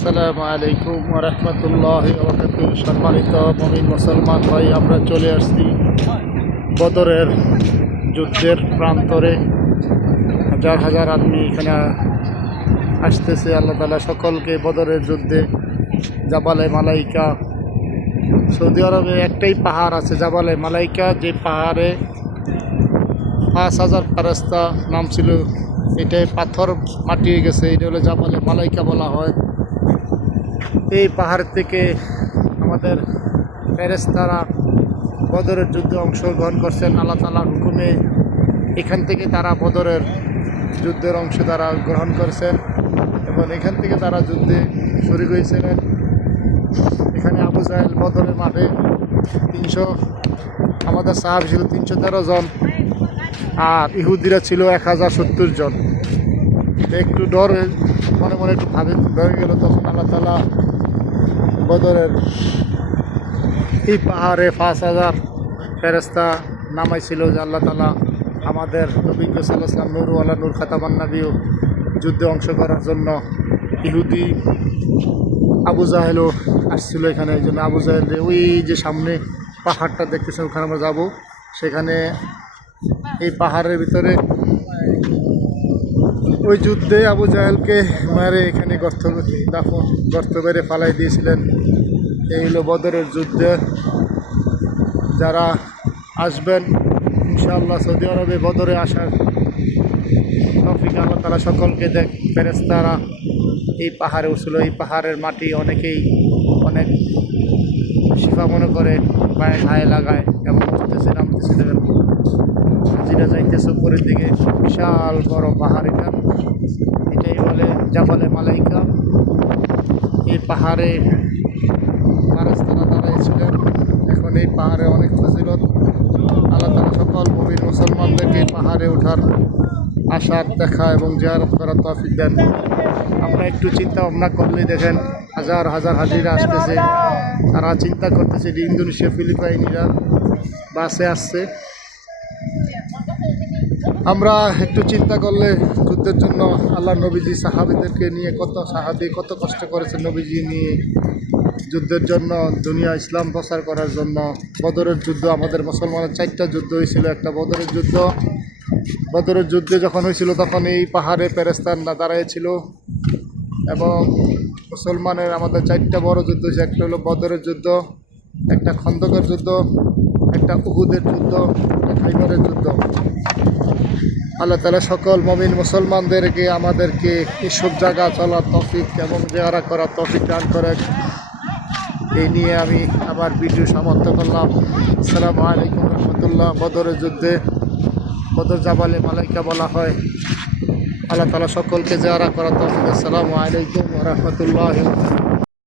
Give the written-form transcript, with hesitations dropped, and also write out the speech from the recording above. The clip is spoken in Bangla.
আসসালামু আলাইকুম ওয়া রাহমাতুল্লাহি ওয়া বারাকাতুহু। সম্মানিত মুমিন মুসলমান ভাই, আমরা চলে আসছি বদরের যুদ্ধের প্রান্তরে। হাজার হাজার আদমি এখানে আসতেছে। আল্লাহ তাআলা সকলকে বদরের যুদ্ধে জাবালে মালাইকা, সৌদি আরবে একটাই পাহাড় আছে জাবালে মালাইকা, যে পাহাড়ে 5,000 ফেরেশতা নাম ছিল। এটাই পাথর মাটিয়ে গেছে, এটা হলো জাবালে মালাইকা বলা হয়। এই পাহাড় থেকে আমাদের ফেরেশতারা বদরের যুদ্ধে অংশগ্রহণ করছেন আল্লাহ তাআলার হুকুমে। এখান থেকে তারা বদরের যুদ্ধের অংশ তারা গ্রহণ করেছেন এবং এখান থেকে তারা যুদ্ধে শরীক হয়েছিলেন। এখানে আবু জাহেল বদরের মাঠে 300, আমাদের সাহাবী ছিল 313 জন, আর ইহুদিরা ছিল 1070 জন। একটু মনে মনে একটু ডরে গেল। তখন আল্লাহ তাআলা বদরের এই পাহাড়ে 5,000 ফেরেশতা নামাইছিল, যে আল্লাহ তাআলা আমাদের নবী সাল্লাল্লাহু আলাইহি ওয়াসাল্লাম নূরওয়ালা নূর খাতামান নবীও যুদ্ধে অংশ করার জন্য। ইহুদি আবু জাহেলও আসছিল এখানে। এই জন্য আবু জাহেল ওই যে সামনে পাহাড়টা দেখতেছেন, ওখানে আমরা যাবো। সেখানে এই পাহাড়ের ভিতরে ওই যুদ্ধে আবু জাহেলকে মারে এখানে গর্ত বেড়ে ফালাই দিয়েছিলেন। এই হলো বদরের যুদ্ধে। যারা আসবেন ইনশাআল্লাহ সৌদি আরবে বদরে আসার তৌফিক আল্লাহ তাআলা সকলকে ফেরেশতারা এই পাহাড়ে উঠছিল। এই পাহাড়ের মাটি অনেকেই অনেক শিফা মনে করে পায়ে ঘায়ে লাগায় এবং উঠতেছে নামতেছে। যেটা যাইতেছে উপরের দিকে, বিশাল বড় পাহাড়। এটাই বলে জাবালে মালাইকা। এই পাহাড়ে ফেরেশতারা দাঁড়িয়েছিলেন। এখন এই পাহাড়ে অনেক ফজিলত। আল্লাহ তাআলা সকল মুমিন মুসলমানদেরকে পাহাড়ে ওঠার আশার দেখা এবং জিয়ারত করার তৌফিক দেন। আমরা একটু চিন্তা ভাবনা করলেই দেখেন হাজার হাজার হাজিরা আসতেছে। তারা চিন্তা করতেছে যে ইন্দোনেশিয়া, ফিলিপাইনিরা বাসে আসছে। আমরা একটু চিন্তা করলে যুদ্ধের জন্য আল্লাহ নবীজি সাহাবীদেরকে নিয়ে, কত কষ্ট করেছেন নবীজি নিয়ে যুদ্ধের জন্য, দুনিয়া ইসলাম প্রচার করার জন্য। বদরের যুদ্ধ আমাদের মুসলমানের 4টা যুদ্ধ হয়েছিল। একটা বদরের যুদ্ধে যখন হয়েছিল তখন এই পাহাড়ে ফেরেশতারা দাঁড়িয়েছিল এবং মুসলমানের আমাদের 4টা বড় যুদ্ধ হয়েছে। একটা হলো বদরের যুদ্ধ, একটা খন্দকের যুদ্ধ, একটা উহুদের যুদ্ধ, একটা খাইবারের যুদ্ধ। আল্লাহ তাআলা সকল মুমিন মুসলমানদেরকে আমাদেরকে এইসব জায়গা চলার তৌফিক এবং জিয়ারত করার তৌফিক দান করেন। এই নিয়ে আমি আমার ভিডিও সমাপ্ত করলাম। আসসালামু আলাইকুম ওয়া রাহমাতুল্লাহ। বদরের যুদ্ধে বদর জাবালে মালাইকা বলা হয়। আল্লাহ তাআলা সকলকে জিয়ারত করার তৌফিক। আসসালামু আলাইকুম ওয়া রাহমাতুল্লাহি ওয়া বারাকাতুহু।